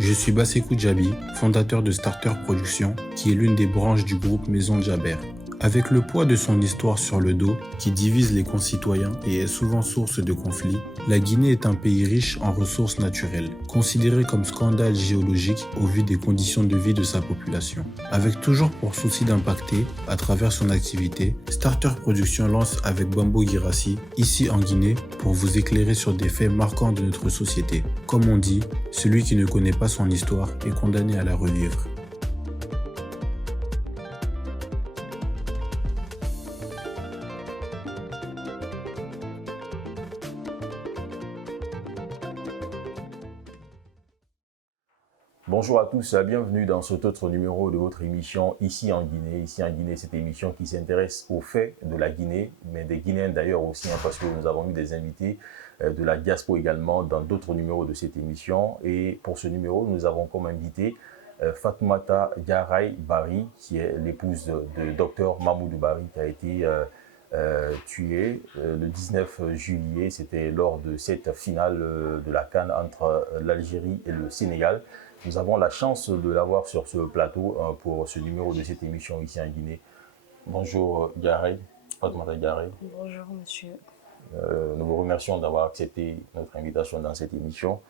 Je suis Bassekou Djabi, fondateur de Starter Productions, qui est l'une des branches du groupe Maison Djaber. Avec le poids de son histoire sur le dos, qui divise les concitoyens et est souvent source de conflits, la Guinée est un pays riche en ressources naturelles, considéré comme scandale géologique au vu des conditions de vie de sa population. Avec toujours pour souci d'impacter, à travers son activité, Starter Productions lance avec Bambo Girassi, ici en Guinée, pour vous éclairer sur des faits marquants de notre société. Comme on dit, celui qui ne connaît pas son histoire est condamné à la revivre. Bonjour à tous, bienvenue dans cet autre numéro de votre émission Ici en Guinée. Ici en Guinée, cette émission qui s'intéresse aux faits de la Guinée, mais des Guinéens d'ailleurs aussi, parce que nous avons eu des invités de la diaspora également dans d'autres numéros de cette émission. Et pour ce numéro, nous avons comme invité Fatoumata Diarraye Barry, qui est l'épouse de Dr Mamoudou Barry, qui a été tué le 19 juillet. C'était lors de cette finale de la CAN entre l'Algérie et le Sénégal. Nous avons la chance de l'avoir sur ce plateau pour ce numéro de cette émission ici en Guinée. Bonjour Diarraye, Fatoumata Diarraye. Bonjour monsieur. Nous vous remercions d'avoir accepté notre invitation dans cette émission.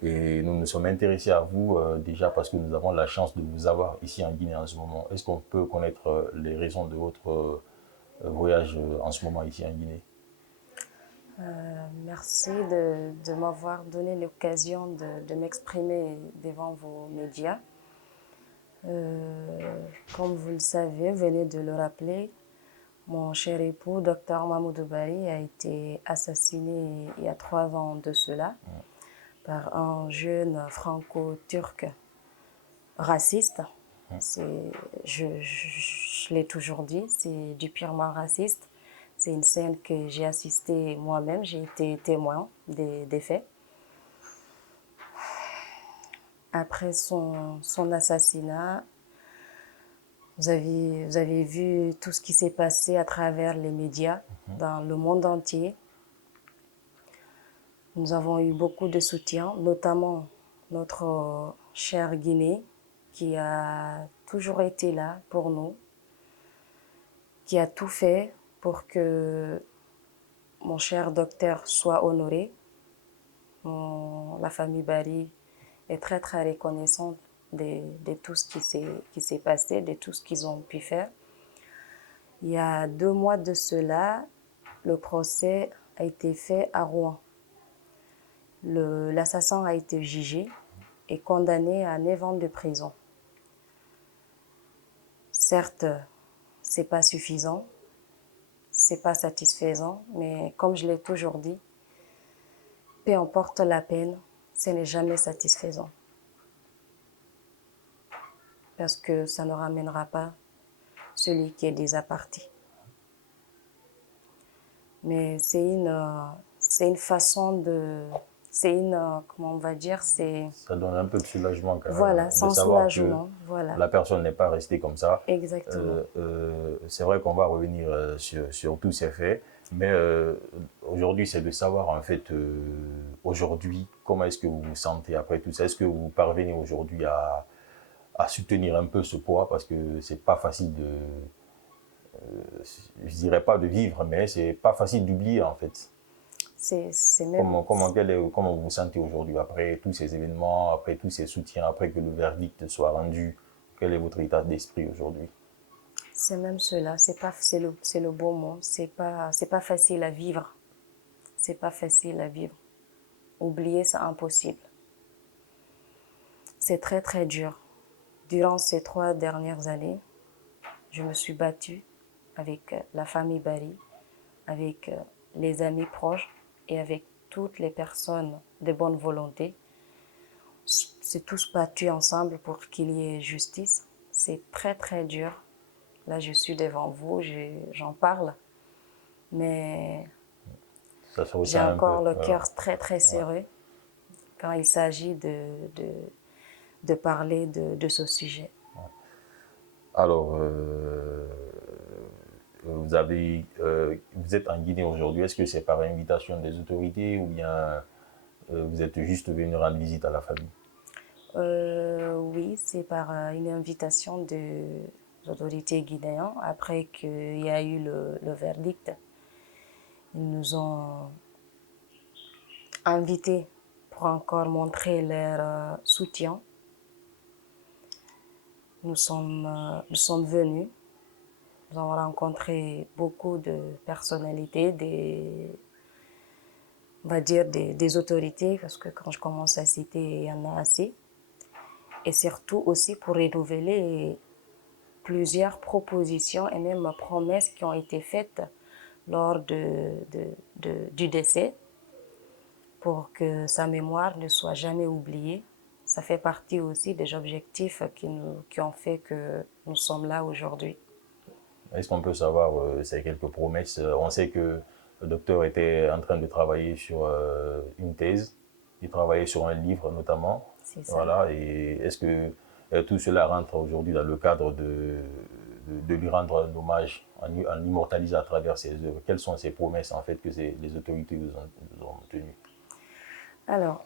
Et nous nous sommes intéressés à vous déjà parce que nous avons la chance de vous avoir ici en Guinée en ce moment. Est-ce qu'on peut connaître les raisons de votre voyage en ce moment ici en Guinée? Merci de m'avoir donné l'occasion de m'exprimer devant vos médias. Comme vous le savez, vous venez de le rappeler, mon cher époux, Dr Mamoudou Barry, a été assassiné il y a 3 ans de cela par un jeune franco-turc raciste. Je l'ai toujours dit, c'est du purement raciste. C'est une scène que j'ai assistée moi-même, j'ai été témoin des faits. Après son assassinat, vous avez vu tout ce qui s'est passé à travers les médias dans le monde entier. Nous avons eu beaucoup de soutien, notamment notre chère Guinée, qui a toujours été là pour nous, qui a tout fait pour que mon cher docteur soit honoré. La famille Barry est très très reconnaissante de tout ce qui s'est passé, de tout ce qu'ils ont pu faire. Il y a 2 mois de cela, le procès a été fait à Rouen. L'assassin a été jugé et condamné à 9 ans de prison. Certes, ce n'est pas suffisant, ce n'est pas satisfaisant, mais comme je l'ai toujours dit, peu importe la peine, ce n'est jamais satisfaisant. Parce que ça ne ramènera pas celui qui est déjà parti. Mais c'est une façon de... comment on va dire, c'est... Ça donne un peu de soulagement quand même. Voilà, sans soulagement, voilà. La personne n'est pas restée comme ça. Exactement. C'est vrai qu'on va revenir sur tous ces faits, mais aujourd'hui, c'est de savoir en fait, aujourd'hui, comment est-ce que vous vous sentez après tout ça? Est-ce que vous parvenez aujourd'hui à soutenir un peu ce poids? Parce que c'est pas facile de... je dirais pas de vivre, mais c'est pas facile d'oublier en fait. C'est même... Comment vous vous sentez aujourd'hui après tous ces événements, après tous ces soutiens, après que le verdict soit rendu? Quel est votre état d'esprit aujourd'hui? C'est même cela, c'est le beau mot, c'est pas facile à vivre. C'est pas facile à vivre. Oublier, c'est impossible. C'est très très dur. Durant ces 3 dernières années, je me suis battue avec la famille Barry, avec les amis proches et avec toutes les personnes de bonne volonté. C'est tous battus ensemble pour qu'il y ait justice. C'est très très dur. Là, je suis devant vous, j'en parle, mais j'ai encore le cœur très très serré quand il s'agit de parler de ce sujet. Alors, vous êtes en Guinée aujourd'hui. Est-ce que c'est par invitation des autorités ou bien vous êtes juste venu rendre visite à la famille? Oui, c'est par une invitation des autorités guinéennes. Après qu'il y a eu le verdict, ils nous ont invités pour encore montrer leur soutien. Nous sommes venus, nous avons rencontré beaucoup de personnalités, on va dire des autorités, parce que quand je commence à citer, il y en a assez. Et surtout aussi pour renouveler plusieurs propositions et même promesses qui ont été faites lors du décès pour que sa mémoire ne soit jamais oubliée. Ça fait partie aussi des objectifs qui ont fait que nous sommes là aujourd'hui. Est-ce qu'on peut savoir ces quelques promesses? On sait que le docteur était en train de travailler sur une thèse, il travaillait sur un livre notamment. C'est ça. Voilà, et est-ce que tout cela rentre aujourd'hui dans le cadre de lui rendre un hommage, en immortaliser à travers ses œuvres? Quelles sont ces promesses en fait que les autorités vous ont tenues? Alors,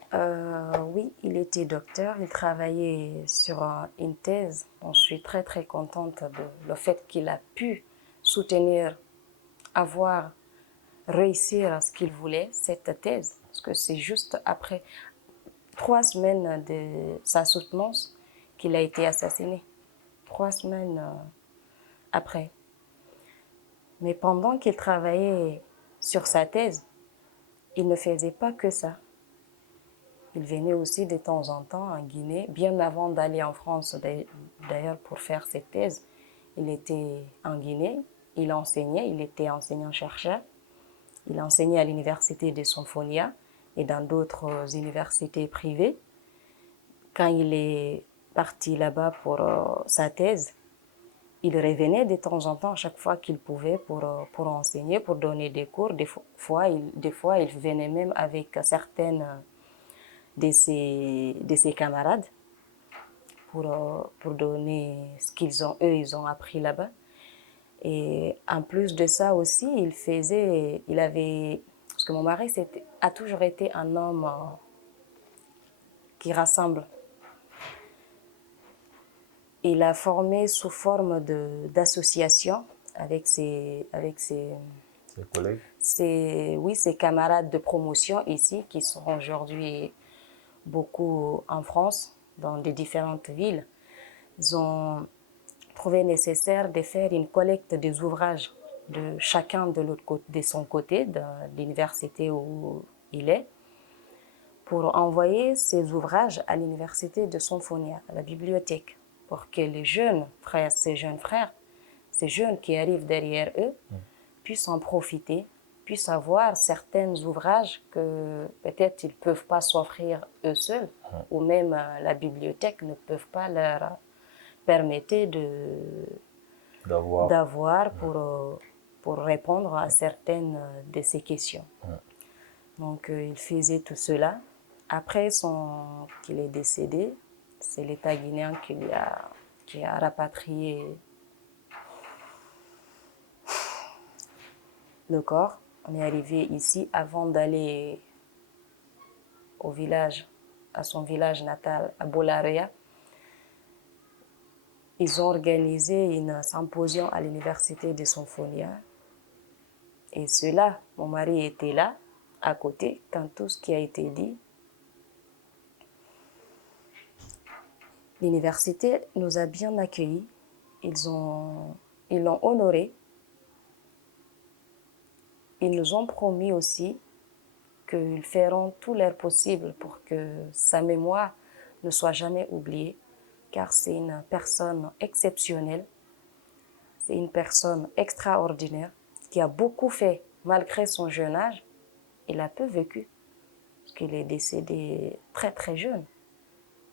oui, il était docteur, il travaillait sur une thèse. Donc, je suis très très contente de le fait qu'il a pu soutenir, avoir, réussir ce qu'il voulait, cette thèse. Parce que c'est juste après 3 semaines de sa soutenance qu'il a été assassiné. 3 semaines après. Mais pendant qu'il travaillait sur sa thèse, il ne faisait pas que ça. Il venait aussi de temps en temps en Guinée, bien avant d'aller en France d'ailleurs pour faire cette thèse. Il était en Guinée, il enseignait, il était enseignant-chercheur. Il enseignait à l'université de Sonfonia et dans d'autres universités privées. Quand il est parti là-bas pour sa thèse, il revenait de temps en temps, à chaque fois qu'il pouvait, pour enseigner, pour donner des cours. Des fois, il venait même avec certaines de ses camarades pour donner ce ils ont appris là-bas. Et en plus de ça aussi, parce que mon mari a toujours été un homme qui rassemble. Il a formé sous forme d'association avec ses collègues? Ses camarades de promotion ici, qui sont aujourd'hui beaucoup en France, dans des différentes villes. Ils ont trouvé nécessaire de faire une collecte des ouvrages de chacun de son côté, de l'université où il est, pour envoyer ces ouvrages à l'université de Sonfonia, à la bibliothèque, pour que les jeunes frères, ces jeunes qui arrivent derrière eux, puissent en profiter, puissent avoir certains ouvrages que peut-être ils ne peuvent pas s'offrir eux seuls, ou même la bibliothèque ne peuvent pas leur permettre d'avoir pour répondre à certaines de ces questions. Donc il faisait tout cela. Après qu'il est décédé, c'est l'État guinéen qui a rapatrié le corps. On est arrivé ici avant d'aller au village, à son village natal, à Bolarea. Ils ont organisé une symposium à l'université de Sonfonia. Et cela, mon mari était là, à côté, quand tout ce qui a été dit. L'université nous a bien accueillis. Ils l'ont honoré. Ils nous ont promis aussi qu'ils feront tout leur possible pour que sa mémoire ne soit jamais oubliée, car c'est une personne exceptionnelle, c'est une personne extraordinaire qui a beaucoup fait malgré son jeune âge. Il a peu vécu, parce qu'il est décédé très très jeune.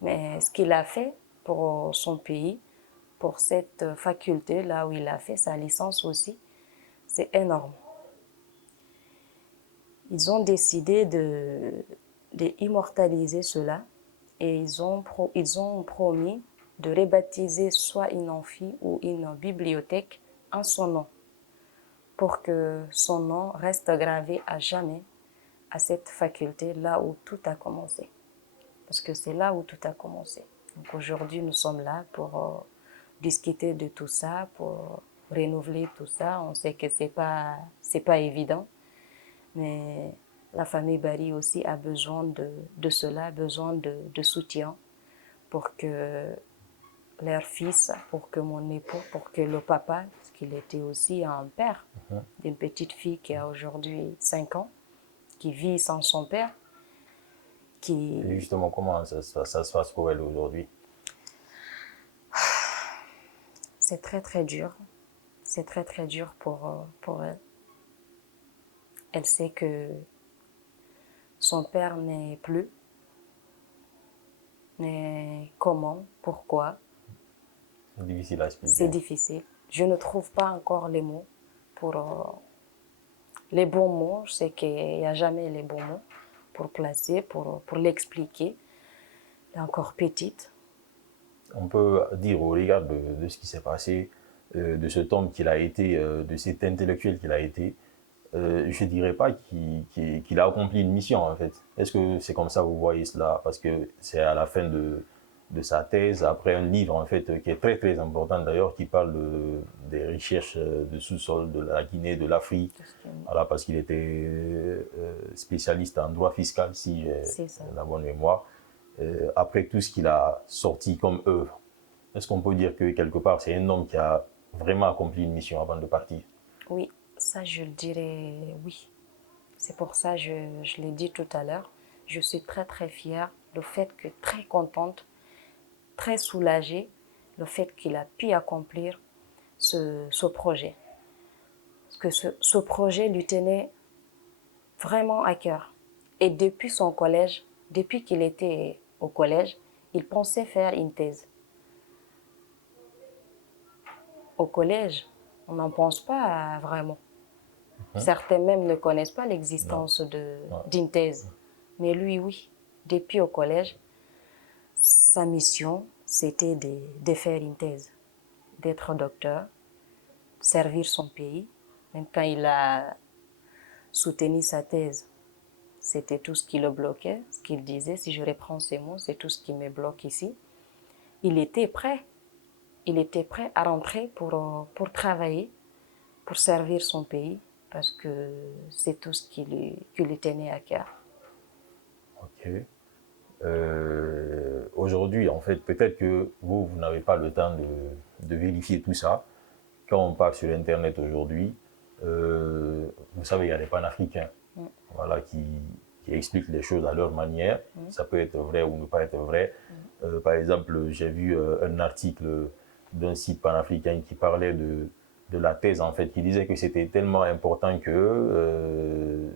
Mais ce qu'il a fait pour son pays, pour cette faculté, là où il a fait sa licence aussi, c'est énorme. Ils ont décidé d'immortaliser cela et ils ont promis de rebaptiser soit une amphi ou une bibliothèque en son nom, pour que son nom reste gravé à jamais à cette faculté là où tout a commencé. parce que c'est là où tout a commencé. Donc aujourd'hui, nous sommes là pour discuter de tout ça, pour renouveler tout ça. On sait que c'est pas évident, mais la famille Barry aussi a besoin de cela, a besoin de soutien pour que leur fils, pour que mon époux, pour que le papa, parce qu'il était aussi un père d'une petite fille qui a aujourd'hui 5 ans, qui vit sans son père, qui... Et justement, comment ça se passe pour elle aujourd'hui? C'est très très dur. C'est très très dur pour elle. Elle sait que son père n'est plus. Mais comment? Pourquoi? C'est difficile à expliquer. C'est difficile. Je ne trouve pas encore les mots pour... les bons mots, je sais qu'il n'y a jamais les bons mots pour placer, pour l'expliquer. Elle est encore petite. On peut dire au regard de ce qui s'est passé, de cet homme qu'il a été, de cet intellectuel qu'il a été, je ne dirais pas qu'il a accompli une mission en fait. Est-ce que c'est comme ça que vous voyez cela? Parce que c'est à la fin de sa thèse, après un livre en fait qui est très très important d'ailleurs, qui parle des recherches de sous-sol de la Guinée, de l'Afrique, voilà, parce qu'il était spécialiste en droit fiscal, si j'ai la bonne mémoire. Après tout ce qu'il a sorti comme œuvre, est-ce qu'on peut dire que quelque part c'est un homme qui a vraiment accompli une mission avant de partir? Oui, ça je le dirais oui. C'est pour ça je l'ai dit tout à l'heure. Je suis très très fière, le fait que très contente, très soulagée, le fait qu'il a pu accomplir ce projet. Parce que ce projet lui tenait vraiment à cœur. Et depuis son collège, depuis qu'il était au collège, il pensait faire une thèse. Au collège, on n'en pense pas vraiment. Certains même ne connaissent pas l'existence d'une thèse. Mais lui, oui. Depuis au collège, sa mission, c'était de faire une thèse, d'être docteur, servir son pays. Même quand il a soutenu sa thèse, c'était tout ce qui le bloquait, ce qu'il disait. Si je reprends ces mots, c'est tout ce qui me bloque ici. Il était prêt. Il était prêt à rentrer pour travailler, pour servir son pays, parce que c'est tout ce qui lui tenait à cœur. Ok. Aujourd'hui, en fait, peut-être que vous n'avez pas le temps de vérifier tout ça. Quand on part sur Internet aujourd'hui, vous savez, il y a des panafricains voilà, qui expliquent les choses à leur manière. Ça peut être vrai ou ne pas être vrai. Par exemple, j'ai vu un article d'un site panafricain qui parlait de la thèse, en fait, qui disait que c'était tellement important que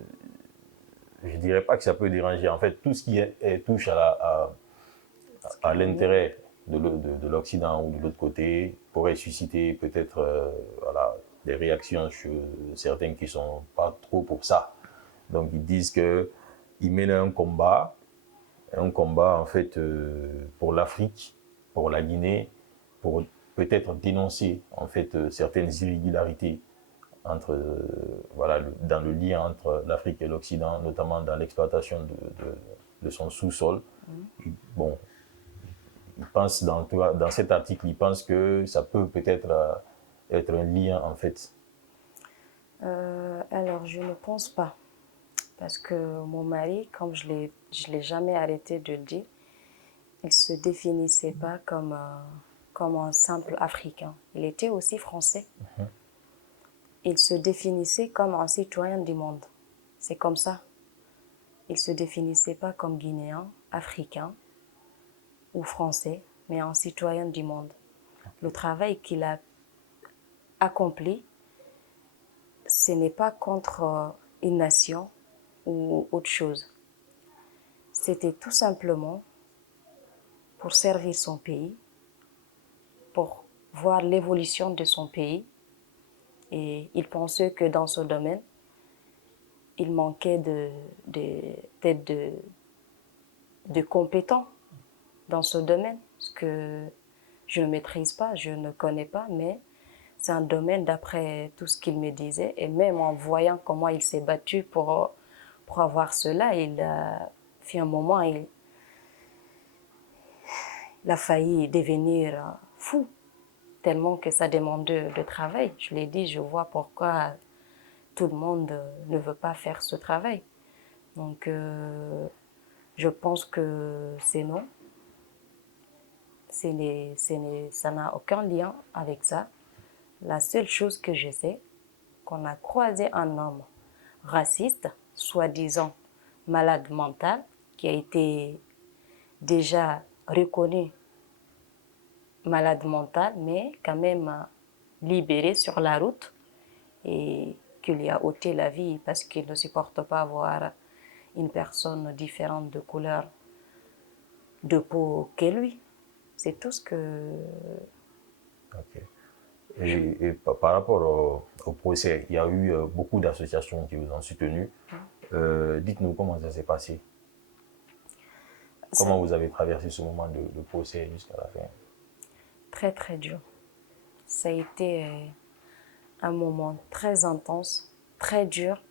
je ne dirais pas que ça peut déranger. En fait, tout ce qui touche à l'intérêt de l'Occident ou de l'autre côté pourrait susciter peut-être voilà, des réactions chez certains qui ne sont pas trop pour ça. Donc, ils disent qu'ils mènent un combat en fait pour l'Afrique, pour la Guinée, pour peut-être dénoncer en fait certaines irrégularités entre, voilà, dans le lien entre l'Afrique et l'Occident, notamment dans l'exploitation de son sous-sol. Bon, il pense dans cet article, il pense que ça peut peut-être être un lien en fait. Alors, je ne pense pas. Parce que mon mari, comme je l'ai jamais arrêté de le dire, il ne se définissait pas comme un simple Africain. Il était aussi français. Il se définissait comme un citoyen du monde. C'est comme ça. Il ne se définissait pas comme Guinéen, Africain ou Français, mais un citoyen du monde. Le travail qu'il a accompli, ce n'est pas contre une nation ou autre chose. C'était tout simplement pour servir son pays, pour voir l'évolution de son pays. Et il pensait que dans ce domaine, il manquait peut-être de compétents dans ce domaine, ce que je ne maîtrise pas, je ne connais pas, mais c'est un domaine d'après tout ce qu'il me disait. Et même en voyant comment il s'est battu pour avoir cela, il a fait un moment, il a failli devenir fou, tellement que ça demande de travail. Je l'ai dit, je vois pourquoi tout le monde ne veut pas faire ce travail. Donc, je pense que c'est non. Ça n'a aucun lien avec ça. La seule chose que je sais, qu'on a croisé un homme raciste, soi-disant malade mental, qui a été déjà reconnu malade mental, mais quand même libéré sur la route et qu'il lui a ôté la vie parce qu'il ne supporte pas voir une personne différente de couleur de peau que lui. C'est tout ce que... Ok. Et par rapport au procès, il y a eu beaucoup d'associations qui vous ont soutenu. Dites-nous comment ça s'est passé. Comment vous avez traversé ce moment de procès jusqu'à la fin? Très, très dur. Ça a été un moment très intense, très dur.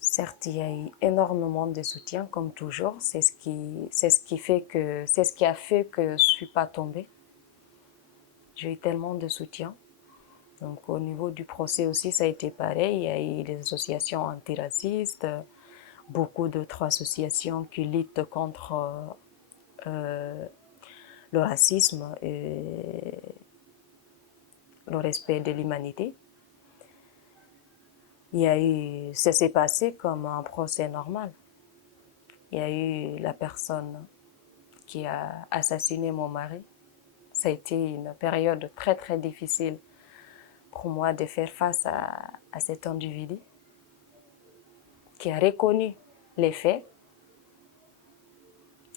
Certes, il y a eu énormément de soutien, comme toujours. C'est ce qui a fait que je ne suis pas tombée. J'ai eu tellement de soutien. Donc, au niveau du procès aussi, ça a été pareil. Il y a eu des associations antiracistes, beaucoup d'autres associations qui luttent contre le racisme et le respect de l'humanité. Ça s'est passé comme un procès normal. Il y a eu la personne qui a assassiné mon mari. Ça a été une période très très difficile pour moi de faire face à cet individu qui a reconnu les faits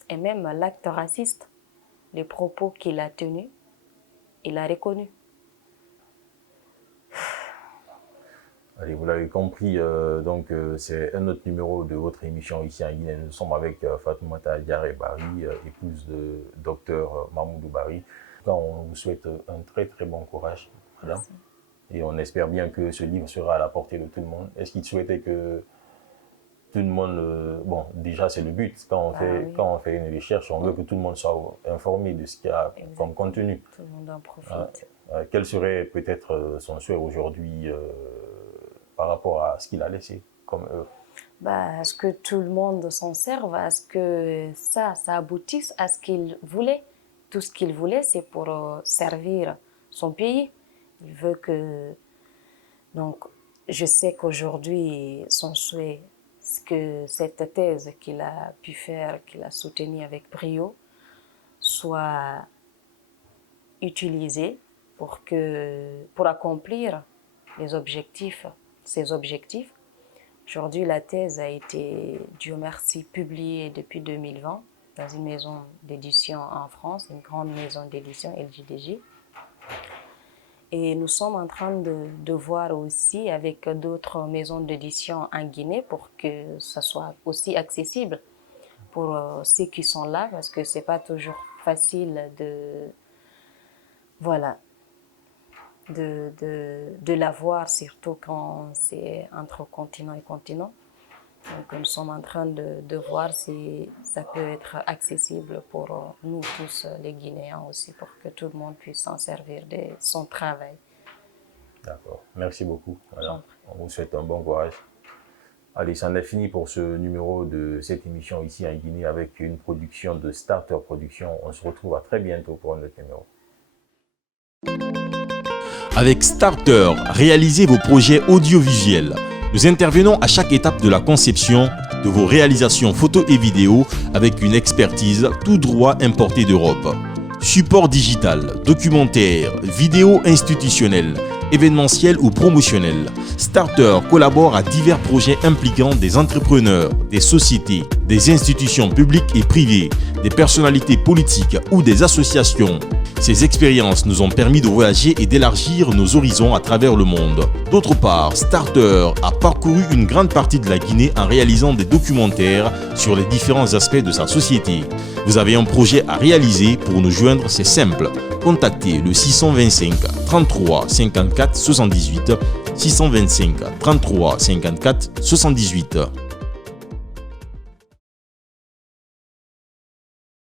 et même l'acte raciste, les propos qu'il a tenus, il a reconnu. Allez, vous l'avez compris, c'est un autre numéro de votre émission ici en Guinée. Nous sommes avec Fatoumata Diaré Barry, épouse de Dr Mahmoudou Barry. On vous souhaite un très très bon courage, madame. Merci. Et on espère bien que ce livre sera à la portée de tout le monde. Est-ce qu'il souhaitait que tout le monde... bon, déjà c'est le but. Quand on fait une recherche, on veut que tout le monde soit informé de ce qu'il y a comme contenu. Tout le monde en profite. Quel serait peut-être son souhait aujourd'hui par rapport à ce qu'il a laissé comme œuvre? À ce que tout le monde s'en serve, à ce que ça aboutisse à ce qu'il voulait. Tout ce qu'il voulait, c'est pour servir son pays. Il veut que... Donc, je sais qu'aujourd'hui, son souhait, c'est que cette thèse qu'il a pu faire, qu'il a soutenue avec brio, soit utilisée pour accomplir ses objectifs. Aujourd'hui, la thèse a été, Dieu merci, publiée depuis 2020 dans une maison d'édition en France, une grande maison d'édition, LJDJ. Et nous sommes en train de voir aussi avec d'autres maisons d'édition en Guinée pour que ça soit aussi accessible pour ceux qui sont là, parce que c'est pas toujours facile de l'avoir, surtout quand c'est entre continent et continent. Donc nous sommes en train de voir si ça peut être accessible pour nous tous les Guinéens aussi, pour que tout le monde puisse s'en servir de son travail. D'accord. Merci beaucoup, madame. On vous souhaite un bon courage. Allez, c'en est fini pour ce numéro de cette émission ici en Guinée avec une production de Starter Production. On se retrouve à très bientôt pour un autre numéro. Avec Starter, réalisez vos projets audiovisuels. Nous intervenons à chaque étape de la conception de vos réalisations photos et vidéos avec une expertise tout droit importée d'Europe. Support digital, documentaire, vidéo institutionnelle, événementiel ou promotionnel. Starter collabore à divers projets impliquant des entrepreneurs, des sociétés, des institutions publiques et privées, des personnalités politiques ou des associations. Ces expériences nous ont permis de voyager et d'élargir nos horizons à travers le monde. D'autre part, Starter a parcouru une grande partie de la Guinée en réalisant des documentaires sur les différents aspects de sa société. Vous avez un projet à réaliser, pour nous joindre, c'est simple. Contactez le 625 33 54 78 625 33 54 78.